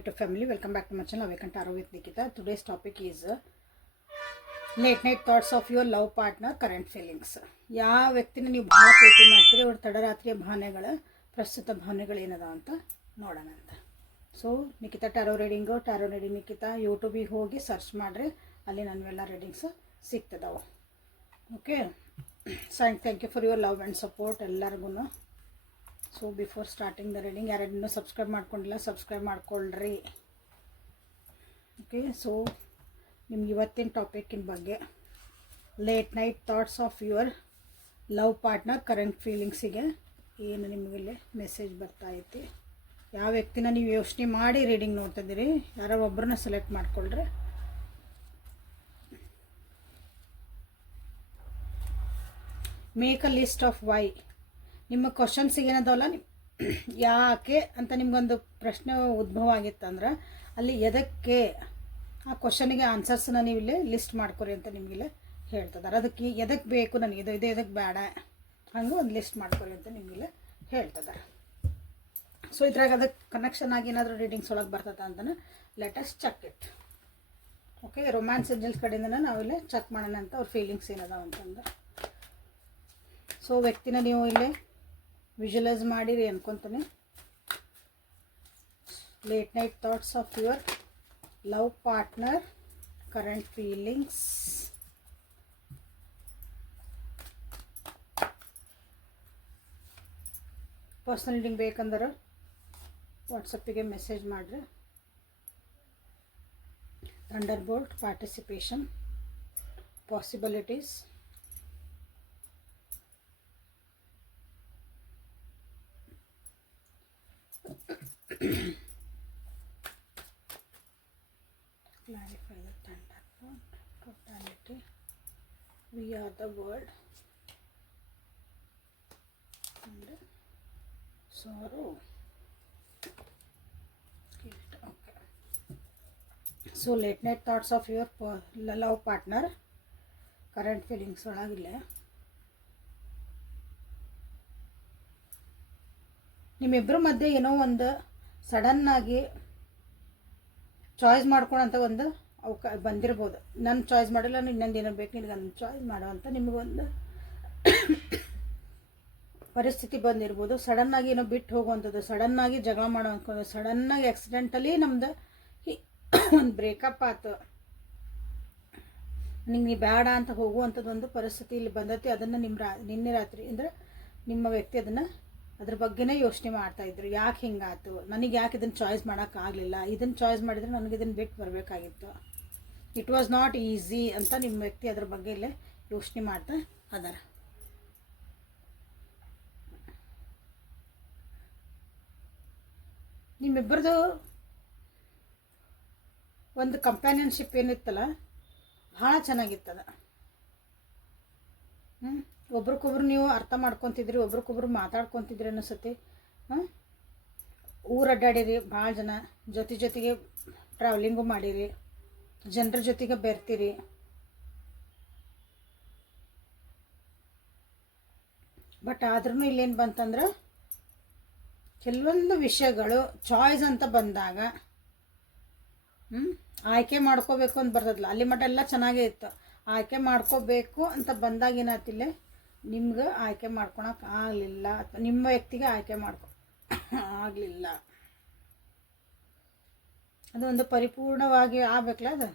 YouTube family, welcome back to my channel Awake and Tarot with Nikita. Today's topic is late night thoughts of your love partner, current feelings. ಯಾವ ವ್ಯಕ್ತಿನ ನೀವು ಬಹಳ ಪ್ರೀತಿ ಮಾಡ್ತೀರಿ, ಅವ್ರ ತಡರಾತ್ರಿಯ ಭಾವನೆಗಳ ಪ್ರಸ್ತುತ ಭಾವನೆಗಳು ಏನದ ಅಂತ ನೋಡೋಣ ಅಂತ. So Nikhita tarot reading Nikhita ಯೂಟ್ಯೂಬಿಗೆ ಹೋಗಿ ಸರ್ಚ್ ಮಾಡಿರಿ, ಅಲ್ಲಿ ನನ್ನೆಲ್ಲ ರೀಡಿಂಗ್ಸ್ ಸಿಗ್ತದವು. Okay, thank you for your love and support ಎಲ್ಲರಿಗೂ. So before starting the reading, ಯಾರು ಇನ್ನೂ ಸಬ್ಸ್ಕ್ರೈಬ್ ಮಾಡ್ಕೊಂಡಿಲ್ಲ ಸಬ್ಸ್ಕ್ರೈಬ್ ಮಾಡ್ಕೊಳ್ರಿ. ಓಕೆ, ಸೊ ನಿಮ್ಗೆ ಇವತ್ತಿನ ಟಾಪಿಕ್ಕಿನ ಬಗ್ಗೆ late night thoughts of your love partner current ಫೀಲಿಂಗ್ಸಿಗೆ ಏನು ನಿಮಗಿಲ್ಲಿ ಮೆಸೇಜ್ ಬರ್ತಾಯಿತಿ, ಯಾವ ವ್ಯಕ್ತಿನ ನೀವು ಯೋಚನೆ ಮಾಡಿ ರೀಡಿಂಗ್ ನೋಡ್ತಿದ್ದೀರಿ, ಯಾರೋ ಒಬ್ಬರನ್ನ ಸೆಲೆಕ್ಟ್ ಮಾಡ್ಕೊಳ್ರಿ. Make a list of why. ನಿಮ್ಮ ಕ್ವಶನ್ಸಿಗೆ ಏನದವಲ್ಲ, ಯಾಕೆ ಅಂತ ನಿಮ್ಗೊಂದು ಪ್ರಶ್ನೆ ಉದ್ಭವ ಆಗಿತ್ತಂದ್ರೆ ಅಲ್ಲಿ ಎದಕ್ಕೆ ಆ ಕ್ವಶನಿಗೆ ಆನ್ಸರ್ಸನ್ನ ನೀವು ಇಲ್ಲಿ ಲಿಸ್ಟ್ ಮಾಡ್ಕೊರಿ ಅಂತ ನಿಮಗಿಲ್ಲಿ ಹೇಳ್ತಿದ್ದಾರೆ. ಅದಕ್ಕೆ ಎದಕ್ಕೆ ಬೇಕು ನನಗೆ ಇದು ಎದಕ್ಕೆ ಬೇಡ ಹಂಗೆ ಒಂದು ಲಿಸ್ಟ್ ಮಾಡ್ಕೊರಿ ಅಂತ ನಿಮಗಿಲ್ಲಿ ಹೇಳ್ತಿದ್ದಾರೆ. ಸೊ ಇದ್ರಾಗ ಅದಕ್ಕೆ ಕನೆಕ್ಷನ್ ಆಗಿ ಏನಾದರೂ ರೀಡಿಂಗ್ಸ್ ಒಳಗೆ ಬರ್ತದೆ ಅಂತಲೇ let's check it. Okay, romance angels ಕಡೆಯಿಂದ ನಾವಿಲ್ಲಿ ಚೆಕ್ ಮಾಡೋಣ ಅಂತ ಅವ್ರ ಫೀಲಿಂಗ್ಸ್ ಏನದಾವ ಅಂತಂದ್ರೆ. ಸೊ ವ್ಯಕ್ತಿನ ನೀವು ಇಲ್ಲಿ ವಿಜುವಲೈಸ್ ಮಾಡಿರಿ ಅನ್ಕೊತಾನೆ. Late night thoughts of your love partner current feelings. Personal reading ಬೇಕಂದ್ರೆ ವಾಟ್ಸಪ್ಪಿಗೆ ಮೆಸೇಜ್ ಮಾಡಿರಿ. Thunderbolt participation possibilities. Clarify the thunderbolt, totality, we are the world, and sorrow, guilt. Okay, so late night thoughts of your love partner current feelings ಒಳಗಿಲ್ಲ. ನಿಮ್ಮಿಬ್ಬರ ಮಧ್ಯೆ ಏನೋ ಒಂದು ಸಡನ್ನಾಗಿ choice ಮಾಡ್ಕೊಳಂತ ಒಂದು ಬಂದಿರ್ಬೋದು. ನನ್ನ ಚಾಯ್ಸ್ ಮಾಡಿಲ್ಲ, ಇನ್ನೊಂದು ಏನೋ ಬೇಕು ನಿನಗೆ ನನ್ನ ಚಾಯ್ಸ್ ಮಾಡೋ ಅಂತ ನಿಮಗೊಂದು ಪರಿಸ್ಥಿತಿ ಬಂದಿರ್ಬೋದು. ಸಡನ್ನಾಗಿ ಏನೋ ಬಿಟ್ಟು ಹೋಗುವಂಥದ್ದು, ಸಡನ್ನಾಗಿ ಜಗಳ ಮಾಡೋ ಅಂದ್ಕೊಂಡು, ಸಡನ್ನಾಗಿ ಆಕ್ಸಿಡೆಂಟಲಿ ನಮ್ದು ಒಂದು ಬ್ರೇಕಪ್ ಆಯ್ತು, ನಿಂಗೆ ಬೇಡ ಅಂತ ಹೋಗುವಂಥದ್ದು ಒಂದು ಪರಿಸ್ಥಿತಿ ಇಲ್ಲಿ ಬಂದೈತಿ. ಅದನ್ನು ನಿನ್ನೆ ರಾತ್ರಿ ಅಂದರೆ ನಿಮ್ಮ ವ್ಯಕ್ತಿ ಅದನ್ನು ಅದ್ರ ಬಗ್ಗೆನೇ ಯೋಚನೆ ಮಾಡ್ತಾಯಿದ್ರು. ಯಾಕೆ ಹಿಂಗಾಯ್ತು, ನನಗೆ ಯಾಕೆ ಇದನ್ನು ಚಾಯ್ಸ್ ಮಾಡೋಕ್ಕಾಗಲಿಲ್ಲ, ಇದನ್ನು ಚಾಯ್ಸ್ ಮಾಡಿದರೆ ನನಗೆ ಇದನ್ನು ಬಿಟ್ಟು ಬರಬೇಕಾಗಿತ್ತು, ಇಟ್ ವಾಸ್ ನಾಟ್ ಈಸಿ ಅಂತ ನಿಮ್ಮ ವ್ಯಕ್ತಿ ಅದ್ರ ಬಗ್ಗೆ ಇಲ್ಲೇ ಯೋಚನೆ ಮಾಡ್ತಾ ಅದಾರ. ನಿಮ್ಮಿಬ್ಬರದು ಒಂದು ಕಂಪ್ಯಾನಿಯನ್ಶಿಪ್ ಏನಿತ್ತಲ್ಲ ಭಾಳ ಚೆನ್ನಾಗಿತ್ತದ. ಒಬ್ರಿಗೊಬ್ರು ನೀವು ಅರ್ಥ ಮಾಡ್ಕೊತಿದ್ರಿ, ಒಬ್ರಿಗೊಬ್ರು ಮಾತಾಡ್ಕೊತಿದ್ರಿ ಅನ್ನಿಸತಿ. ಊರು ಅಡ್ಡಾಡಿರಿ, ಭಾಳ ಜನ ಜೊತೆಗೆ ಟ್ರಾವೆಲಿಂಗು ಮಾಡಿರಿ, ಜನರ ಜೊತೆಗೆ ಬೆರ್ತೀರಿ. ಬಟ್ ಆದ್ರೂ ಇಲ್ಲೇನು ಬಂತಂದ್ರೆ ಕೆಲವೊಂದು ವಿಷಯಗಳು ಚಾಯ್ಸ್ ಅಂತ ಬಂದಾಗ ಆಯ್ಕೆ ಮಾಡ್ಕೋಬೇಕು ಅಂತ ಬರ್ತದಲ್ಲ, ಅಲ್ಲಿ ಮಟ್ಟ ಎಲ್ಲ ಚೆನ್ನಾಗೇ ಇತ್ತು. ಆಯ್ಕೆ ಮಾಡ್ಕೋಬೇಕು ಅಂತ ಬಂದಾಗ ಏನಾತಿಲ್ಲ, ನಿಮ್ಗೆ ಆಯ್ಕೆ ಮಾಡ್ಕೊಳಕ್ಕೆ ಆಗಲಿಲ್ಲ, ನಿಮ್ಮ ವ್ಯಕ್ತಿಗೆ ಆಯ್ಕೆ ಆಗಲಿಲ್ಲ. ಅದು ಒಂದು ಪರಿಪೂರ್ಣವಾಗಿ ಆಗಬೇಕಲ್ಲ, ಅದು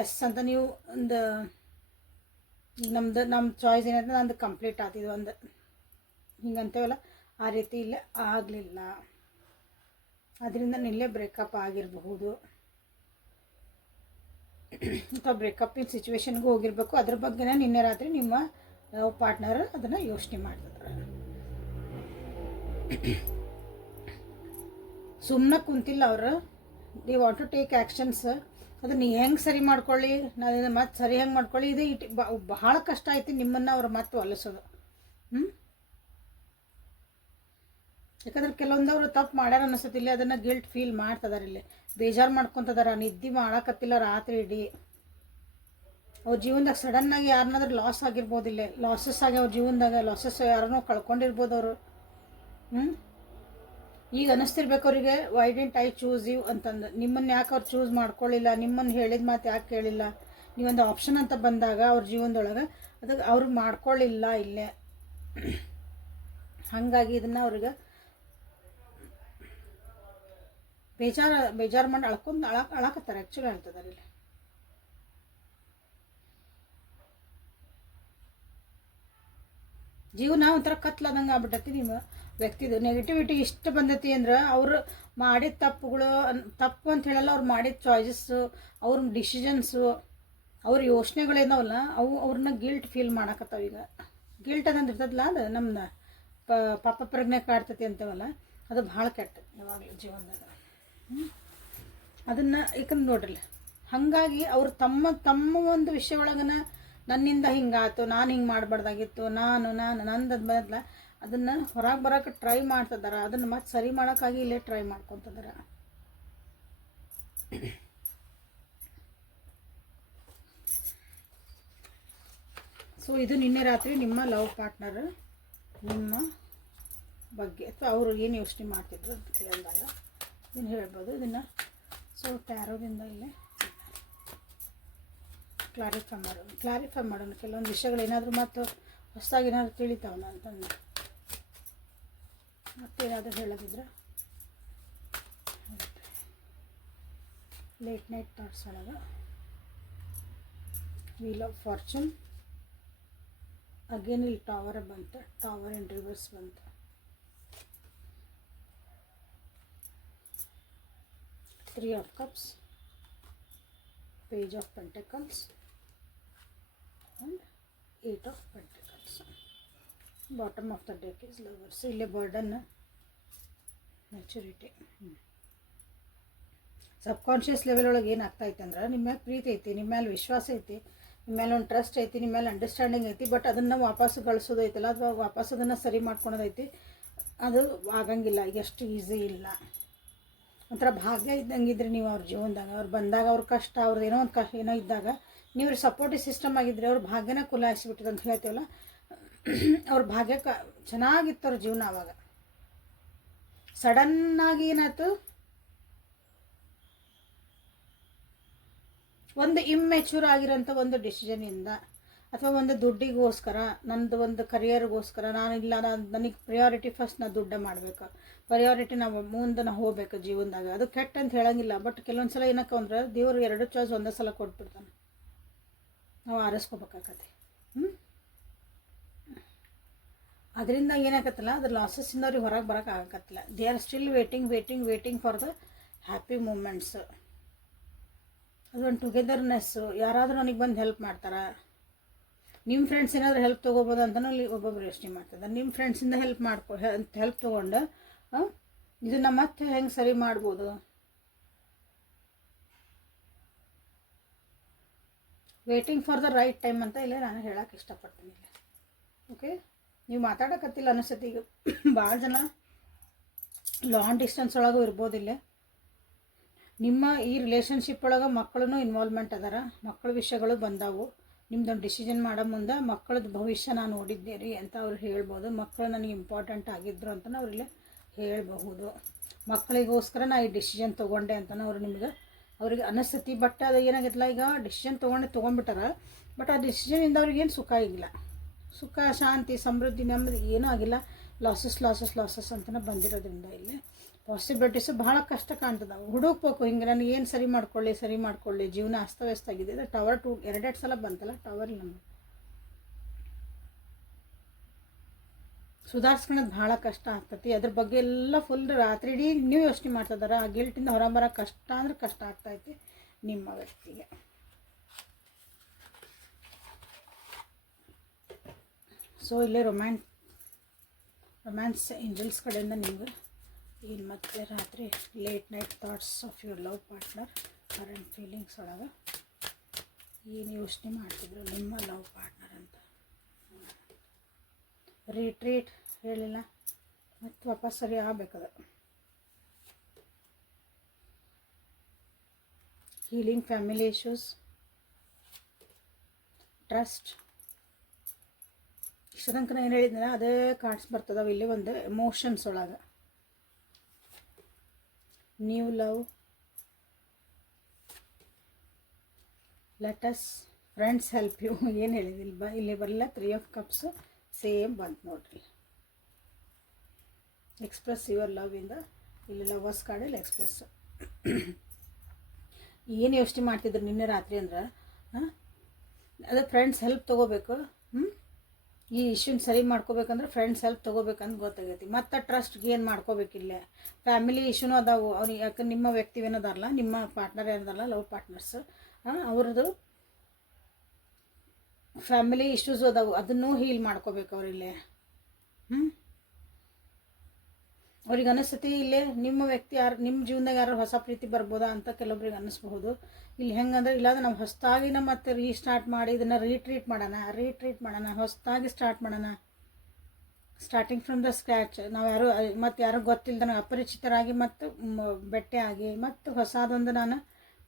ಎಸ್ ಅಂತ ನೀವು ಒಂದು ನಮ್ಮ ಚಾಯ್ಸ್ ಏನಂತ ನಂದು ಕಂಪ್ಲೀಟ್ ಆಗ್ತಿದ್ದು ಒಂದು ಹಿಂಗಂತೇವಲ್ಲ, ಆ ರೀತಿ ಇಲ್ಲೇ ಆಗಲಿಲ್ಲ. ಅದರಿಂದ ನಿಲ್ಲೇ ಬ್ರೇಕಪ್ ಆಗಿರಬಹುದು ಅಥವಾ ಬ್ರೇಕಪ್ಪಿನ ಸಿಚುವೇಶನ್ಗೂ ಹೋಗಿರಬೇಕು. ಅದ್ರ ಬಗ್ಗೆನೇ ನಿನ್ನೆ ರಾತ್ರಿ ನಿಮ್ಮ ಲವ್ ಪಾರ್ಟ್ನರ್ ಅದನ್ನು ಯೋಚನೆ ಮಾಡ್ತಿದ್ರು. ಸುಮ್ಮನೆ ಕುಂತಿಲ್ಲ ಅವರು, they want to take actions. ಅದನ್ನು ಹೆಂಗೆ ಸರಿ ಮಾಡ್ಕೊಳ್ಳಿ, ನಾನು ಮತ್ತೆ ಸರಿ ಹೆಂಗೆ ಮಾಡ್ಕೊಳ್ಳಿ, ಇದು ಬಹಳ ಕಷ್ಟ ಐತಿ ನಿಮ್ಮನ್ನು ಅವ್ರು ಮತ್ತೆ ಒಲಿಸೋದು. ಯಾಕಂದ್ರೆ ಕೆಲವೊಂದವರು ತಪ್ಪು ಮಾಡ್ಯಾರ ಅನ್ನಿಸತ್ತಿಲ್ಲ, ಅದನ್ನು ಗಿಲ್ಟ್ ಫೀಲ್ ಮಾಡ್ತಿದಾರೆ, ಇಲ್ಲಿ ಬೇಜಾರು ಮಾಡ್ಕೊತದಾರ, ನಿದ್ದೆ ಮಾಡೋಕತ್ತಿಲ್ಲ ರಾತ್ರಿ ಇಡೀ. ಅವ್ರ ಜೀವನದಾಗ ಸಡನ್ನಾಗಿ ಯಾರನ್ನಾದ್ರೂ ಲಾಸ್ ಆಗಿರ್ಬೋದು, ಇಲ್ಲೇ ಲಾಸಸ್ ಆಗಿ ಅವ್ರ ಜೀವನದಾಗ ಲಾಸಸ್ ಯಾರನ್ನೋ ಕಳ್ಕೊಂಡಿರ್ಬೋದು ಅವರು. ಈಗ ಅನ್ನಿಸ್ತಿರ್ಬೇಕು ಅವರಿಗೆ why didn't I choose you ಅಂತಂದು. ನಿಮ್ಮನ್ನು ಯಾಕೆ ಅವ್ರು ಚೂಸ್ ಮಾಡ್ಕೊಳ್ಳಿಲ್ಲ, ನಿಮ್ಮನ್ನು ಹೇಳಿದ ಮಾತು ಯಾಕೆ ಕೇಳಿಲ್ಲ, ನೀವೊಂದು ಆಪ್ಷನ್ ಅಂತ ಬಂದಾಗ ಅವ್ರ ಜೀವನದೊಳಗೆ ಅದಕ್ಕೆ ಅವ್ರು ಮಾಡ್ಕೊಳ್ಳಿಲ್ಲ ಇಲ್ಲೇ. ಹಾಗಾಗಿ ಇದನ್ನು ಅವ್ರಿಗೆ ಬೇಜಾರು ಮಾಡಿ ಅಳಕತ್ತಾರೆ ಆ್ಯಕ್ಚುಲಿ ಹೇಳ್ತಿದ್ದಾರೆ ಇಲ್ಲಿ. ಜೀವನ ಒಂಥರ ಕತ್ಲಾದಂಗೆ ಆಗ್ಬಿಟ್ಟತಿ. ನಿಮ್ಮ ವ್ಯಕ್ತಿದು ನೆಗೆಟಿವಿಟಿ ಇಷ್ಟು ಬಂದತಿ ಅಂದ್ರೆ ಅವ್ರು ಮಾಡಿದ ತಪ್ಪು ಅಂತ ಹೇಳಲ್ಲ, ಅವ್ರು ಮಾಡಿದ ಚಾಯ್ಸಸ್ಸು, ಅವ್ರ ಡಿಸಿಷನ್ಸು, ಅವ್ರ ಯೋಚನೆಗಳೇನವಲ್ಲ ಅವ್ರನ್ನ ಗಿಲ್ಟ್ ಫೀಲ್ ಮಾಡಕತ್ತಾವ. ಈಗ ಗಿಲ್ಟ್ ಅದಂದು ಇರ್ತದಲ್ಲ, ಅದು ನಮ್ಮನ್ನ ಪಾಪ ಪ್ರಜ್ಞೆ ಕಾಡ್ತತಿ ಅಂತವಲ್ಲ, ಅದು ಭಾಳ ಕೆಟ್ಟದು ಯಾವಾಗಲೂ ಜೀವನದಾಗ. ಅದನ್ನು ಯಾಕಂದ್ರೆ ನೋಡ್ರಿ, ಹಾಗಾಗಿ ಅವ್ರು ತಮ್ಮ ಒಂದು ವಿಷಯ ಒಳಗನ ನನ್ನಿಂದ ಹಿಂಗಾಯ್ತು, ನಾನು ಹಿಂಗೆ ಮಾಡಬಾರ್ದಾಗಿತ್ತು, ನಂದು ಬದಲ ಅದನ್ನು ಹೊರಗೆ ಬರೋಕೆ ಟ್ರೈ ಮಾಡ್ತಿದ್ದಾರೆ. ಅದನ್ನು ಮತ್ತೆ ಸರಿ ಮಾಡೋಕ್ಕಾಗಿ ಇಲ್ಲೇ ಟ್ರೈ ಮಾಡ್ಕೊತಿದ್ದಾರೆ. ಸೊ ಇದು ನಿನ್ನೆ ರಾತ್ರಿ ನಿಮ್ಮ ಲವ್ ಪಾರ್ಟ್ನರ್ ನಿಮ್ಮ ಬಗ್ಗೆ ಅಥವಾ ಅವರು ಏನು ಯೋಚನೆ ಮಾಡ್ತಿದ್ರು ಅಂತ ಕೇಳಿದಾಗ ಇದನ್ನು ಹೇಳ್ಬೋದು. ಇದನ್ನು ಸೊ ಟ್ಯಾರೋದಿಂದ ಇಲ್ಲೇ ಕ್ಲಾರಿಫೈ ಮಾಡೋಣ ಕೆಲವೊಂದು ವಿಷಯಗಳು ಏನಾದರೂ ಮತ್ತು ಹೊಸದಾಗಿ ಏನಾದರೂ ತಿಳಿತಾವಲ್ಲ ಅಂತಂದು. ಮತ್ತೇನಾದರೂ ಹೇಳೋದಿದ್ರೆ ಲೇಟ್ ನೈಟ್ ಥಾಟ್ಸ್ ಒಳಗೆ ವೀಲ್ ಆಫ್ ಫಾರ್ಚೂನ್ ಅಗೇನ್ ಇಲ್ಲಿ ಟವರ್ ಬಂತು, ಟವರ್ ಇನ್ ರಿವರ್ಸ್ ಬಂತು. Three of cups, page of pentacles and 8 of Pentacles. Bottom of the deck is Lovers. ಇಲ್ಲಿ ಬರ್ಡನ್, ಮೆಚುರಿಟಿ. ಸಬ್ಕಾನ್ಷಿಯಸ್ ಲೆವೆಲ್ ಒಳಗೆ ಏನಾಗ್ತಾ ಐತೆ ಅಂದ್ರೆ ನಿಮ್ಮ ಮ್ಯಾಲೆ ಪ್ರೀತಿ ಐತಿ, ನಿಮ್ಮ ಮೇಲೆ ವಿಶ್ವಾಸ ಐತಿ, ನಿಮ್ಮ ಮೇಲೆ ಒಂದು ಟ್ರಸ್ಟ್ ಐತಿ, ನಿಮ್ಮ ಮೇಲೆ ಅಂಡರ್ಸ್ಟ್ಯಾಂಡಿಂಗ್ ಐತಿ. ಬಟ್ ಅದನ್ನು ವಾಪಸ್ ಗಳಿಸೋದೈತಲ್ಲ ಅಥವಾ ವಾಪಸ್ ಅದನ್ನು ಸರಿ ಮಾಡ್ಕೊಳೋದೈತಿ, ಅದು ಆಗಂಗಿಲ್ಲ. ಈಗ ಅಷ್ಟು ಈಸಿ ಇಲ್ಲ. ಒಂಥರ ಭಾಗ್ಯ ಇದ್ದಂಗಿದ್ರೆ ನೀವು ಅವ್ರ ಜೀವನದಾಗ ಅವ್ರು ಬಂದಾಗ ಅವ್ರ ಕಷ್ಟ ಅವ್ರದ್ದು ಏನೋ ಒಂದು ಕಷ್ಟ ಏನೋ ಇದ್ದಾಗ ನೀವು ಸಪೋರ್ಟಿವ್ ಸಿಸ್ಟಮ್ ಆಗಿದ್ರೆ ಅವ್ರ ಭಾಗ್ಯನ ಕುಲಾಯಿಸಿಬಿಟ್ಟಿದೆ ಅಂತ ಹೇಳ್ತೀವಲ್ಲ, ಅವ್ರ ಭಾಗ್ಯಕ್ಕೆ ಚೆನ್ನಾಗಿತ್ತು ಅವ್ರ ಜೀವನ. ಆವಾಗ ಸಡನ್ನಾಗಿ ಏನಾಯ್ತು, ಒಂದು ಇಮ್ಮೆಚ್ಯೂರ್ ಆಗಿರೋಂಥ ಒಂದು ಡಿಸಿಷನಿಂದ ಅಥವಾ ಒಂದು ದುಡ್ಡಿಗೋಸ್ಕರ, ನಂದು ಒಂದು ಕರಿಯರ್ಗೋಸ್ಕರ ನನಗೆ ಪ್ರಿಯಾರಿಟಿ ಫಸ್ಟ್ ನಾ ದುಡ್ಡು ಮಾಡಬೇಕು, ಪ್ರಿಯಾರಿಟಿ ನಾವು ಮುಂದೆ ಹೋಗ್ಬೇಕು ಜೀವನದಾಗ. ಅದು ಕೆಟ್ಟ ಅಂತ ಹೇಳಂಗಿಲ್ಲ. ಬಟ್ ಕೆಲವೊಂದು ಸಲ ಏನಕ್ಕೆ ಅಂದ್ರೆ ದೇವರು 2 ಚಾಯ್ಸ್ ಒಂದೇ ಸಲ ಕೊಟ್ಬಿಡ್ತಾನೆ, ನಾವು ಆರಿಸ್ಕೋಬೇಕಾಗತ್ತೆ. ಅದರಿಂದ ಏನಾಗತ್ತಲ್ಲ, ಅದ್ರ ಲಾಸಸ್ಸಿಂದ ಅವ್ರಿಗೆ ಹೊರಗೆ ಬರೋಕೆ ಆಗಕತ್ತಿಲ್ಲ. They are still waiting for the happy moments. ಅದೊಂದು ಟುಗೆದರ್ನೆಸ್ಸು. ಯಾರಾದರೂ ನನಗೆ ಬಂದು ಹೆಲ್ಪ್ ಮಾಡ್ತಾರೆ, ನಿಮ್ಮ ಫ್ರೆಂಡ್ಸ್ ಏನಾದರೂ ಹೆಲ್ಪ್ ತೊಗೋಬೋದು ಅಂತಲೂ ಅಲ್ಲಿ ಒಬ್ಬೊಬ್ರು ಯೋಚನೆ ಮಾಡ್ತಿದ್ದಾರೆ. ನಿಮ್ಮ ಫ್ರೆಂಡ್ಸಿಂದ ಹೆಲ್ಪ್ ತೊಗೊಂಡು ಇದನ್ನು ಮತ್ತೆ ಹೆಂಗೆ ಸರಿ ಮಾಡ್ಬೋದು, waiting for the right time ಅಂತ ಇಲ್ಲೇ ನಾನು ಹೇಳೋಕೆ ಇಷ್ಟಪಡ್ತೀನಿ. ಇಲ್ಲ ಓಕೆ, ನೀವು ಮಾತಾಡೋಕತ್ತಿಲ್ಲ ಅನಿಸುತ್ತೆ. ಈಗ ಭಾಳ ಜನ ಲಾಂಗ್ ಡಿಸ್ಟೆನ್ಸ್ ಒಳಗೂ ಇರ್ಬೋದಿಲ್ಲ. ನಿಮ್ಮ ಈ ರಿಲೇಷನ್ಶಿಪ್ ಒಳಗೆ ಮಕ್ಕಳೂ ಇನ್ವಾಲ್ವ್ಮೆಂಟ್ ಅದಾರ, ಮಕ್ಕಳ ವಿಷಯಗಳು ಬಂದಾವು. ನಿಮ್ದೊಂದು ಡಿಸಿಷನ್ ಮಾಡೋ ಮುಂದೆ ಮಕ್ಕಳದ್ದು ಭವಿಷ್ಯ ನಾನು ನೋಡಿದ್ದೆ ರೀ ಅಂತ ಅವ್ರು ಹೇಳ್ಬೋದು. ಮಕ್ಕಳು ನನಗೆ ಇಂಪಾರ್ಟೆಂಟ್ ಆಗಿದ್ರು ಅಂತಲೂ ಅವ್ರಿಗೆ ಹೇಳಬಹುದು. ಮಕ್ಕಳಿಗೋಸ್ಕರ ನಾ ಈ ಡಿಸಿಷನ್ ತೊಗೊಂಡೆ ಅಂತಲೂ ಅವ್ರಿಗೆ ಅನಿಸ್ತತಿ. ಬಟ್ ಅದು ಏನಾಗಿತ್ತಲ್ಲ, ಈಗ ಡಿಸಿಷನ್ ತೊಗೊಂಡ್ಬಿಟ್ಟಾರ. ಬಟ್ ಆ ಡಿಸಿಷನಿಂದ ಅವ್ರಿಗೇನು ಸುಖ ಆಗಿಲ್ಲ. ಸುಖ, ಶಾಂತಿ, ಸಮೃದ್ಧಿ, ನೆಮ್ಮದಿ ಏನೂ ಆಗಿಲ್ಲ. ಲಾಸಸ್ ಅಂತಲೇ ಬಂದಿರೋದ್ರಿಂದ ಇಲ್ಲಿ ಪಾಸಿಬಿಲಿಟೀಸು ಭಾಳ ಕಷ್ಟ ಕಾಣ್ತದೆ. ಹುಡುಕ್ಬೇಕು, ಹಿಂಗೆ ನನಗೆ ಏನು ಸರಿ ಮಾಡ್ಕೊಳ್ಳಿ, ಜೀವನ ಅಸ್ತವ್ಯಸ್ತ ಆಗಿದೆ. ಇದು ಟವರ್ 2 ಸಲ ಬಂತಲ್ಲ ಟವರ್. ನಮಗೆ ಸುಧಾರಿಸ್ಕೊಳ್ಳೋದು ಭಾಳ ಕಷ್ಟ ಆಗ್ತತಿ. ಅದ್ರ ಬಗ್ಗೆ ಎಲ್ಲ ಫುಲ್ ರಾತ್ರಿ ಇಡೀ ನೀವು ಯೋಚನೆ ಮಾಡ್ತಿದ್ದಾರೆ. ಆ ಗಿಲ್ಟಿಂದ ಹೊರಬರೋಕೆ ಕಷ್ಟ ಅಂದ್ರೆ ಕಷ್ಟ ಆಗ್ತೈತಿ ನಿಮ್ಮ ವ್ಯಕ್ತಿಗೆ. ಸೊ ಇಲ್ಲೇ ರೊಮ್ಯಾನ್ಸ್ ಏಂಜಲ್ಸ್ ಕಡೆಯಿಂದ ನಿಮ್ಗೆ ಇಲ್ಲಿ ಮತ್ತೆ ರಾತ್ರಿ late night thoughts of your love partner current feelings ಒಳಗೆ ಏನು ಯೋಚನೆ ಮಾಡ್ತಿದ್ರು ನಿಮ್ಮ ಲವ್ ಪಾರ್ಟ್ನರ್ ಅಂತ. ರಿಟ್ರೀಟ್ ಹೇಳಿಲ್ಲ, ಮತ್ತು ವಾಪಸ್ ಸರಿ ಆಗಬೇಕದು. Healing family issues, trust. ಇಷ್ಟದಂಕ ಏನು ಹೇಳಿದ್ರೆ ಅದೇ ಕಾರ್ಡ್ಸ್ ಬರ್ತದವು ಇಲ್ಲಿ ಒಂದು ಎಮೋಷನ್ಸ್ ಒಳಗೆ. New love, let us, friends help you. ಏನು ಹೇಳಿದಿಲ್ಲ ಇಲ್ಲಿ ಬರಲ್ಲ. 3 ಆಫ್ ಕಪ್ಸು ಸೇಮ್ ಬಂತು ನೋಡ್ರಿ. ಎಕ್ಸ್ಪ್ರೆಸ್ ಯುವರ್ ಲವ್ ಇಂದ ಇಲ್ಲಿ ಲವರ್ಸ್ ಕಾರ್ಡಲ್ಲಿ ಎಕ್ಸ್ಪ್ರೆಸ್. ಏನು ಯೋಚನೆ ಮಾಡ್ತಿದ್ರು ನಿನ್ನೆ ರಾತ್ರಿ ಅಂದ್ರೆ ಅದೇ ಫ್ರೆಂಡ್ಸ್ ಹೆಲ್ಪ್ ತೊಗೋಬೇಕು. ಈ ಇಶ್ಯೂನ ಸರಿ ಮಾಡ್ಕೋಬೇಕಂದ್ರೆ ಫ್ರೆಂಡ್ಸ್ ಹೆಲ್ಪ್ ತೊಗೋಬೇಕಂತ ಗೊತ್ತಾಗೈತಿ. ಮತ್ತು ಟ್ರಸ್ಟ್ ಗೇನ್ ಮಾಡ್ಕೋಬೇಕಿಲ್ಲೇ. ಫ್ಯಾಮಿಲಿ ಇಶ್ಯೂನೂ ಅದಾವು ಅವ್ರಿಗೆ. ಯಾಕಂದ್ರೆ ನಿಮ್ಮ ವ್ಯಕ್ತಿವೇನದಾರಲ್ಲ, ನಿಮ್ಮ ಪಾರ್ಟ್ನರ್ ಏನದಾರಲ್ಲ, ಲವ್ ಪಾರ್ಟ್ನರ್ಸ್, ಅವ್ರದ್ದು ಫ್ಯಾಮಿಲಿ ಇಶ್ಯೂಸ್ ಅದಾವು. ಅದನ್ನೂ ಹೀಲ್ ಮಾಡ್ಕೋಬೇಕು ಅವರಿಲ್ಲೇ. ಅವ್ರಿಗೆ ಅನಿಸ್ತತಿ ಇಲ್ಲೇ ನಿಮ್ಮ ವ್ಯಕ್ತಿ ಯಾರು, ನಿಮ್ಮ ಜೀವನದಾಗ ಯಾರು ಹೊಸ ಪ್ರೀತಿ ಬರ್ಬೋದಾ ಅಂತ ಕೆಲವೊಬ್ರಿಗೆ ಅನ್ನಿಸ್ಬಹುದು. ಇಲ್ಲಿ ಹೆಂಗಂದ್ರೆ ಇಲ್ಲಾಂದ್ರೆ ನಾವು ಹೊಸದಾಗಿನ ಮತ್ತೆ ರೀಸ್ಟಾರ್ಟ್ ಮಾಡಿ ಇದನ್ನು ರೀಟ್ರೀಟ್ ಮಾಡೋಣ, ಹೊಸದಾಗಿ ಸ್ಟಾರ್ಟ್ ಮಾಡೋಣ. Starting from the scratch. ನಾವು ಯಾರು ಗೊತ್ತಿಲ್ಲದ ಅಪರಿಚಿತರಾಗಿ ಮತ್ತು ಬೆಟ್ಟೆಯಾಗಿ ಮತ್ತು ಹೊಸದೊಂದು ನಾನು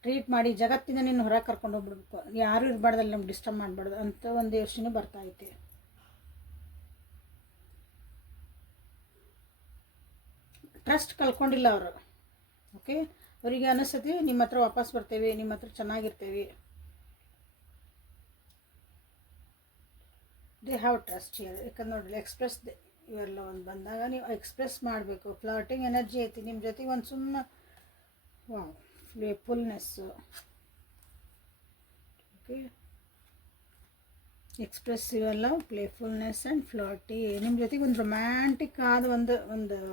ಟ್ರೀಟ್ ಮಾಡಿ ಜಗತ್ತಿನ ನಿನ್ನ ಹೊರಗೆ ಕರ್ಕೊಂಡು ಹೋಗ್ಬಿಡ್ಬೇಕು. ಯಾರು ಇರಬಾರ್ದಲ್ಲಿ ನಮ್ಗೆ ಡಿಸ್ಟರ್ಬ್ ಮಾಡಬಾರ್ದು ಅಂತ ಒಂದು ಯೋಚನೆ ಬರ್ತಾ ಐತಿ. ಟ್ರಸ್ಟ್ ಕಳ್ಕೊಂಡಿಲ್ಲ ಅವರು. ಓಕೆ, ಅವರಿಗೆ ಅನಿಸ್ತತಿ ನಿಮ್ಮ ಹತ್ರ ವಾಪಸ್ ಬರ್ತೇವೆ, ನಿಮ್ಮ ಹತ್ರ ಚೆನ್ನಾಗಿರ್ತೇವೆ. They have trust here. ಯಾಕಂದ್ರೆ ನೋಡ್ರಿ ಎಕ್ಸ್ಪ್ರೆಸ್ ಇವೆಲ್ಲ ಒಂದು ಬಂದಾಗ ನೀವು ಎಕ್ಸ್ಪ್ರೆಸ್ ಮಾಡಬೇಕು. ಫ್ಲರ್ಟಿಂಗ್ ಎನರ್ಜಿ ಐತಿ ನಿಮ್ಮ ಜೊತೆಗೆ. ಒಂದು ಸುಮ್ಮನೆ ವಾವ್ ಪ್ಲೇಫುಲ್ನೆಸ್ಸು. ಓಕೆ, ಎಕ್ಸ್ಪ್ರೆಸ್ ಇವೆಲ್ಲ ಪ್ಲೇಫುಲ್ನೆಸ್ ಆ್ಯಂಡ್ ಫ್ಲರ್ಟಿ. ನಿಮ್ಮ ಜೊತೆಗೆ ಒಂದು ರೊಮ್ಯಾಂಟಿಕ್ ಆದ ಒಂದು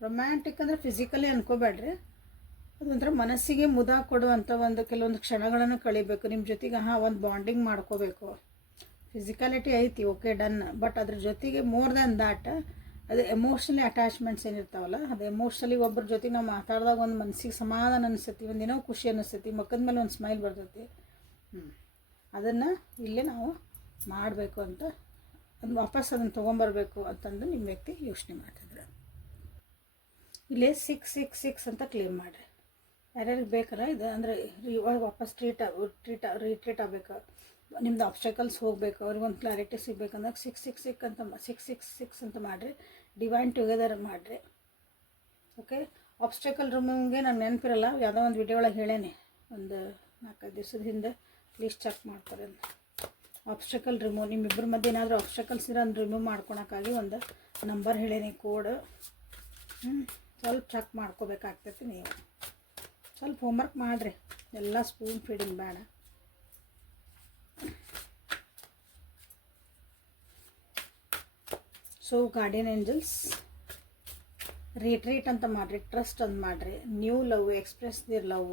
ರೊಮ್ಯಾಂಟಿಕ್ ಅಂದರೆ ಫಿಸಿಕಲಿ ಅನ್ಕೋಬೇಡ್ರಿ, ಅದೊಂಥರ ಮನಸ್ಸಿಗೆ ಮುದ ಕೊಡುವಂಥ ಕೆಲವೊಂದು ಕ್ಷಣಗಳನ್ನು ಕಳಿಬೇಕು ನಿಮ್ಮ ಜೊತೆಗೆ. ಒಂದು ಬಾಂಡಿಂಗ್ ಮಾಡ್ಕೋಬೇಕು. ಫಿಸಿಕಾಲಿಟಿ ಐತಿ, ಓಕೆ ಡನ್. ಬಟ್ ಅದ್ರ ಜೊತೆಗೆ ಮೋರ್ ದ್ಯಾನ್ ದ್ಯಾಟ್ ಅದು ಎಮೋಷ್ನಲಿ ಅಟ್ಯಾಚ್ಮೆಂಟ್ಸ್ ಏನಿರ್ತಾವಲ್ಲ, ಅದು ಎಮೋಷ್ನಲಿ ಒಬ್ಬರ ಜೊತೆಗೆ ನಾವು ಮಾತಾಡಿದಾಗ ಒಂದು ಮನಸ್ಸಿಗೆ ಸಮಾಧಾನ ಅನಿಸ್ತೈತಿ, ಒಂದಿನೋ ಖುಷಿ ಅನಿಸ್ತೈತಿ, ಮುಖದ ಮೇಲೆ ಒಂದು ಸ್ಮೈಲ್ ಬರ್ತೈತಿ. ಅದನ್ನು ಇಲ್ಲೇ ನಾವು ಮಾಡಬೇಕು ಅಂತ ವಾಪಸ್ ಅದನ್ನು ತೊಗೊಂಬರ್ಬೇಕು ಅಂತಂದು ನಿಮ್ಮ ವ್ಯಕ್ತಿ ಯೋಚನೆ ಮಾಡ್ತಿದ್ರು. ಇಲ್ಲೇ 666 ಅಂತ ಕ್ಲೇಮ್ ಮಾಡಿರಿ. ಯಾರ್ಯಾರಿಗೆ ಬೇಕಲ್ಲ ಇದು ಅಂದರೆ ವಾಪಸ್ ರೀಟ್ರೀಟ್ ಆಗಬೇಕು, ನಿಮ್ದು ಆಬ್ಸ್ಟಕಲ್ಸ್ ಹೋಗಬೇಕು, ಅವ್ರಿಗೊಂದು ಕ್ಲಾರಿಟಿ ಸಿಗಬೇಕಂದಾಗ 666 ಅಂತ ಮಾಡಿರಿ. ಡಿವೈನ್ ಟುಗೆದರ್ ಮಾಡಿರಿ. ಓಕೆ, ಆಬ್ಸ್ಟಕಲ್ ರಿಮೂವಿಂಗ್ಗೆ ನಾನು ನೆನಪಿರಲ್ಲ, ಯಾವುದೋ ಒಂದು ವಿಡಿಯೋ ಒಳಗೆ ಹೇಳೇನೆ ಒಂದು 4-5 ದಿವಸದ ಹಿಂದೆ. ಪ್ಲೀಸ್ ಚೆಕ್ ಮಾಡ್ತಾರೆ ಅಂತ. ಆಬ್ಸ್ಟಕಲ್ ರಿಮೂವ್, ನಿಮ್ಮಿಬ್ಬರ ಮಧ್ಯೆ ಏನಾದರೂ ಆಬ್ಸ್ಟಕಲ್ಸ್ ಇರೋ ಅದನ್ನು ರಿಮೂವ್ ಮಾಡ್ಕೊಳಕ್ಕಾಗಿ ಒಂದು ನಂಬರ್ ಹೇಳೇನಿ, ಕೋಡ್. ಸ್ವಲ್ಪ ಚೆಕ್ ಮಾಡ್ಕೋಬೇಕಾಗ್ತೈತಿ. ನೀವು ಸ್ವಲ್ಪ ಹೋಮ್ವರ್ಕ್ ಮಾಡಿರಿ, ಎಲ್ಲ ಸ್ಪೂನ್ ಫೀಡಿಂಗ್ ಬೇಡ. ಸೊ ಗಾರ್ಡಿಯನ್ ಏಂಜಲ್ಸ್ ರೀಟ್ರೀಟ್ ಅಂತ ಮಾಡಿರಿ, ಟ್ರಸ್ಟ್ ಅಂತ ಮಾಡಿರಿ, new love, express their love.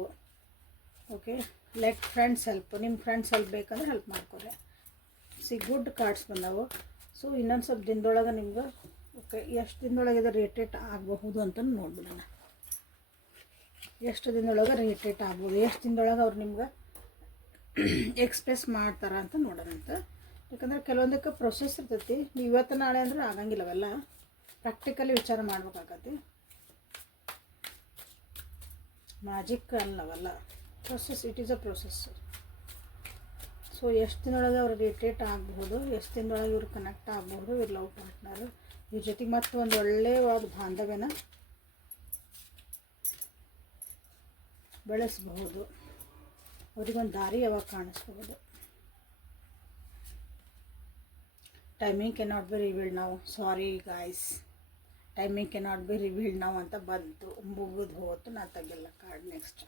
Okay, let friends help. ನಿಮ್ಮ ಫ್ರೆಂಡ್ಸ್ ಹೆಲ್ಪ್ ಬೇಕಂದ್ರೆ ಹೆಲ್ಪ್ ಮಾಡ್ಕೊರಿ. ಗುಡ್ ಕಾರ್ಡ್ಸ್ ಬಂದವು. ಸೊ ಇನ್ನೊಂದು ಸ್ವಲ್ಪ ದಿನದೊಳಗೆ ನಿಮ್ಗೆ ಓಕೆ ಎಷ್ಟು ದಿನದೊಳಗೆ ಇದು ರೀಟ್ರೀಟ್ ಆಗಬಹುದು ಅಂತ ನೋಡ್ಬಿಡೋಣ. ಎಷ್ಟು ದಿನದೊಳಗೆ ರೀಟ್ರೀಟ್ ಆಗ್ಬೋದು, ಎಷ್ಟು ದಿನದೊಳಗೆ ಅವ್ರು ನಿಮ್ಗೆ ಎಕ್ಸ್ಪ್ರೆಸ್ ಮಾಡ್ತಾರೆ ಅಂತ ನೋಡೋಣ ಅಂತ. ಯಾಕಂದರೆ ಕೆಲವೊಂದಕ್ಕೆ ಪ್ರೊಸೆಸ್ ಇರ್ತೈತಿ. ನೀವು ಇವತ್ತು ನಾಳೆ ಅಂದ್ರೆ ಆಗಂಗಿಲ್ಲ, ಅವೆಲ್ಲ ಪ್ರಾಕ್ಟಿಕಲಿ ವಿಚಾರ ಮಾಡ್ಬೇಕಾಗತ್ತೆ. ಮ್ಯಾಜಿಕ್ ಅಲ್ಲವಲ್ಲ, process. It is a process. So ಎಷ್ಟು ದಿನದೊಳಗೆ ಅವ್ರು ರೀಟ್ರೀಟ್ ಆಗಬಹುದು, ಎಷ್ಟು ದಿನದೊಳಗೆ ಇವ್ರು ಕನೆಕ್ಟ್ ಆಗಬಹುದು, ಇವ್ರ ಲವ್ ಪಾರ್ಟ್ನರು ಇವ್ರ ಜೊತೆಗೆ ಮತ್ತೆ ಒಂದು ಒಳ್ಳೆಯವಾದ ಬಾಂಧವ್ಯನ ಬೆಳೆಸಬಹುದು. ಅವ್ರಿಗೊಂದು ದಾರಿ ಯಾವಾಗ ಕಾಣಿಸ್ಬಹುದು. ಟೈಮಿಂಗ್ ಕೆನಾಟ್ ಬಿ ರಿವೀಲ್ಡ್ ನಾವು. ಸಾರಿ guys, timing cannot be revealed ನಾವು ಅಂತ ಬಂತು, ಮುಗಿದು ಹೋತು. ನಾನು ತೆಗಿಲ್ಲ ಕಾರ್ಡ್. ನೆಕ್ಸ್ಟ್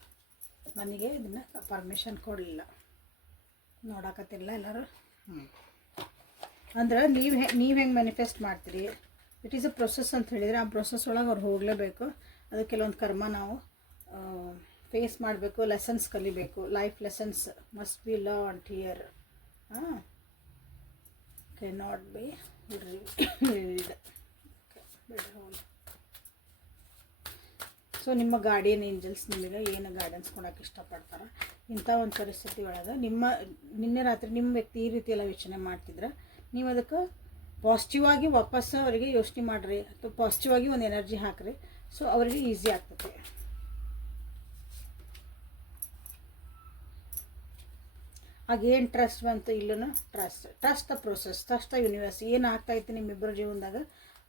ನನಗೆ ಇದನ್ನು ಪರ್ಮಿಷನ್ ಕೊಡಲಿಲ್ಲ, ನೋಡಕತ್ತಿಲ್ಲ ಎಲ್ಲರೂ. ಅಂದ್ರೆ ನೀವು ಹೆಂಗೆ ಮ್ಯಾನಿಫೆಸ್ಟ್ ಮಾಡ್ತೀರಿ, ಇಟ್ ಈಸ್ ಅ ಪ್ರೊಸೆಸ್ ಅಂತ ಹೇಳಿದರೆ, ಆ ಪ್ರೊಸೆಸ್ ಒಳಗೆ ಅವ್ರು ಹೋಗಲೇಬೇಕು. ಅದು ಕೆಲವೊಂದು ಕರ್ಮ ನಾವು ಫೇಸ್ ಮಾಡಬೇಕು, ಲೆಸನ್ಸ್ ಕಲಿಬೇಕು. Life lessons must be learned here. Cannot be revealed. So ನಿಮ್ಮ ಗಾರ್ಡಿಯನ್ ಏಂಜಲ್ಸ್ ನಿಮಗೆ ಏನು ಗೈಡೆನ್ಸ್ ಕೊಡೋಕೆ ಇಷ್ಟಪಡ್ತಾರೆ ಇಂಥ ಒಂದು ಪರಿಸ್ಥಿತಿ ಒಳಗೆ. ನಿನ್ನೆ ರಾತ್ರಿ ನಿಮ್ಮ ವ್ಯಕ್ತಿ ಈ ರೀತಿ ಎಲ್ಲ ಯೋಚನೆ ಮಾಡ್ತಿದ್ರೆ ನೀವು ಅದಕ್ಕೆ ಪಾಸಿಟಿವ್ ಆಗಿ ವಾಪಸ್ ಅವರಿಗೆ ಯೋಚನೆ ಮಾಡಿರಿ, ಅಥವಾ ಪಾಸಿಟಿವ್ ಆಗಿ ಒಂದು ಎನರ್ಜಿ ಹಾಕಿರಿ. ಸೊ ಅವರಿಗೆ ಈಸಿ ಆಗ್ತದೆ. ಆಗೇನು ಟ್ರಸ್ಟ್ ಬಂತು, ಇಲ್ಲೂ trust the process, trust the universe. ಏನು ಆಗ್ತಾಯಿತ್ತು ನಿಮ್ಮಿಬ್ಬರ ಜೀವನದಾಗ,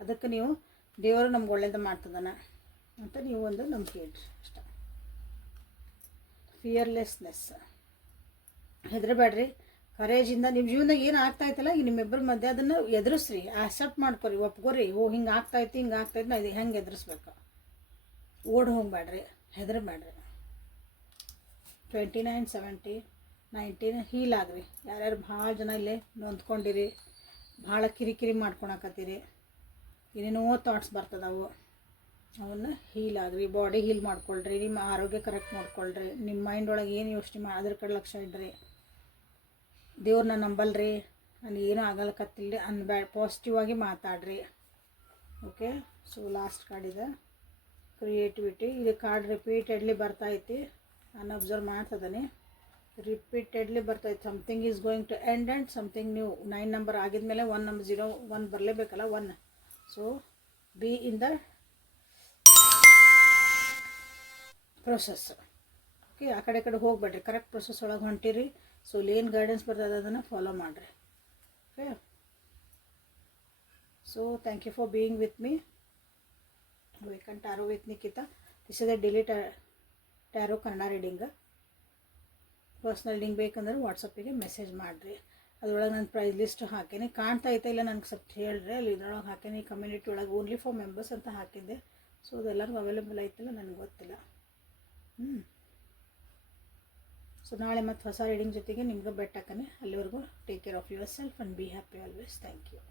ಅದಕ್ಕೆ ನೀವು ದೇವರು ನಮ್ಗೆ ಒಳ್ಳೇದು ಮಾಡ್ತದಾನ. ಅಂತ ನೀವು ಒಂದು ನಂಬಿಕೆ ಇಡ್ರಿ ಅಷ್ಟೆ. ಫಿಯರ್ಲೆಸ್ನೆಸ್, ಹೆದರಬೇಡ್ರಿ, ಕರೇಜಿಂದ ನಿಮ್ಮ ಜೀವನದಾಗ ಏನು ಆಗ್ತಾಯಿತ್ತಲ್ಲ ಈಗ ನಿಮ್ಮಿಬ್ಬರ ಮಧ್ಯೆ ಅದನ್ನು ಎದುರಿಸ್ರಿ, ಆಕ್ಸೆಪ್ಟ್ ಮಾಡ್ಕೊರಿ, ಒಪ್ಕೊರಿ. ಹಿಂಗೆ ಆಗ್ತಾಯಿತ್ತು ಹಿಂಗೆ ಆಗ್ತಾಯಿತ್ತು, ನಾ ಇದು ಹೆಂಗೆ ಎದುರಿಸ್ಬೇಕು. ಓಡ್ ಹೋಗ್ಬೇಡ್ರಿ, ಹೆದರಬೇಡ್ರಿ. 29, 70, 19 ಹೀಲ್ ಆಗ್ರಿ. ಯಾರ್ಯಾರು ಭಾಳ ಜನ ಇಲ್ಲೇ ನೊಂದ್ಕೊಂಡಿರಿ, ಭಾಳ ಕಿರಿಕಿರಿ ಮಾಡ್ಕೊಳಕತ್ತೀರಿ, ಏನೇನೋ ಥಾಟ್ಸ್ ಬರ್ತದವು, ಅವನ್ನ ಹೀಲ್ ಆಗ್ರಿ. ಬಾಡಿ ಹೀಲ್ ಮಾಡ್ಕೊಳ್ರಿ, ನಿಮ್ಮ ಆರೋಗ್ಯ ಕರೆಕ್ಟ್ ಮಾಡ್ಕೊಳ್ರಿ, ನಿಮ್ಮ ಮೈಂಡ್ ಒಳಗೆ ಏನು ಯೋಚನೆ ಅದ್ರ ಕಡೆ ಲಕ್ಷ್ಯ ಇಡ್ರಿ. ದೇವ್ರನ್ನ ನಂಬಲ್ರಿ, ನಾನು ಏನೂ ಆಗಲ್ಕತ್ತಿಲ್ಲ ಪಾಸಿಟಿವ್ ಆಗಿ ಮಾತಾಡ್ರಿ. ಓಕೆ, ಸೊ ಲಾಸ್ಟ್ ಕಾರ್ಡ್ ಇದೆ ಕ್ರಿಯೇಟಿವಿಟಿ. ಇದು ಕಾರ್ಡ್ ರಿಪೀಟೆಡ್ಲಿ ಬರ್ತೈತಿ, ನಾನು ಅಬ್ಸರ್ವ್ ಮಾಡ್ತಿದ್ದೀನಿ. ರಿಪೀಟೆಡ್ಲಿ ಬರ್ತೈತೆ. Something is going to end and something new. 9 number ಆಗಿದ್ಮೇಲೆ 1 ನಂಬರ್ 0 1 ಬರಲೇಬೇಕಲ್ಲ, 1. So be in the process. Okay, ಆ ಕಡೆ ಹೋಗ್ಬೇಡ್ರಿ, ಕರೆಕ್ಟ್ ಪ್ರೊಸೆಸ್ ಒಳಗೆ ಹೊಂಟಿರಿ. ಸೊ ಇಲ್ಲಿ ಏನು ಗೈಡೆನ್ಸ್ ಬರ್ತದೆ ಅದನ್ನು ಫಾಲೋ ಮಾಡಿರಿ. Okay, so thank you for being with me. ವೇಕನ್ tarot with Nikhita. This is the daily tarot Kannada reading. Personal reading ಬೇಕಂದ್ರೆ ವಾಟ್ಸಪ್ಪಿಗೆ ಮೆಸೇಜ್ ಮಾಡಿರಿ. ಅದರೊಳಗೆ ನಾನು ಪ್ರೈಸ್ ಲಿಸ್ಟ್ ಹಾಕೇನೆ, ಕಾಣ್ತಾ ಐತೆ ಇಲ್ಲ ನನಗೆ ಸ್ವಲ್ಪ ಹೇಳ್ರಿ. ಅಲ್ಲಿ ಇದ್ರೊಳಗೆ ಹಾಕೇನೆ, ಕಮ್ಯುನಿಟಿ ಒಳಗೆ ಓನ್ಲಿ ಫಾರ್ ಮೆಂಬರ್ಸ್ ಅಂತ ಹಾಕಿದ್ದೆ. ಸೊ ಅದೆಲ್ಲರಿಗೂ ಅವೈಲೇಬಲ್ ಐತಿಲ್ಲ ನನಗೆ ಗೊತ್ತಿಲ್ಲ. ಸೊ ನಾಳೆ ಮತ್ತು ಹೊಸ ರೀಡಿಂಗ್ ಜೊತೆಗೆ ನಿಮ್ಗೆ ಬೆಟ್ಟಾಕನೆ. ಅಲ್ಲಿವರೆಗೂ take care of yourself and be happy always. Thank you.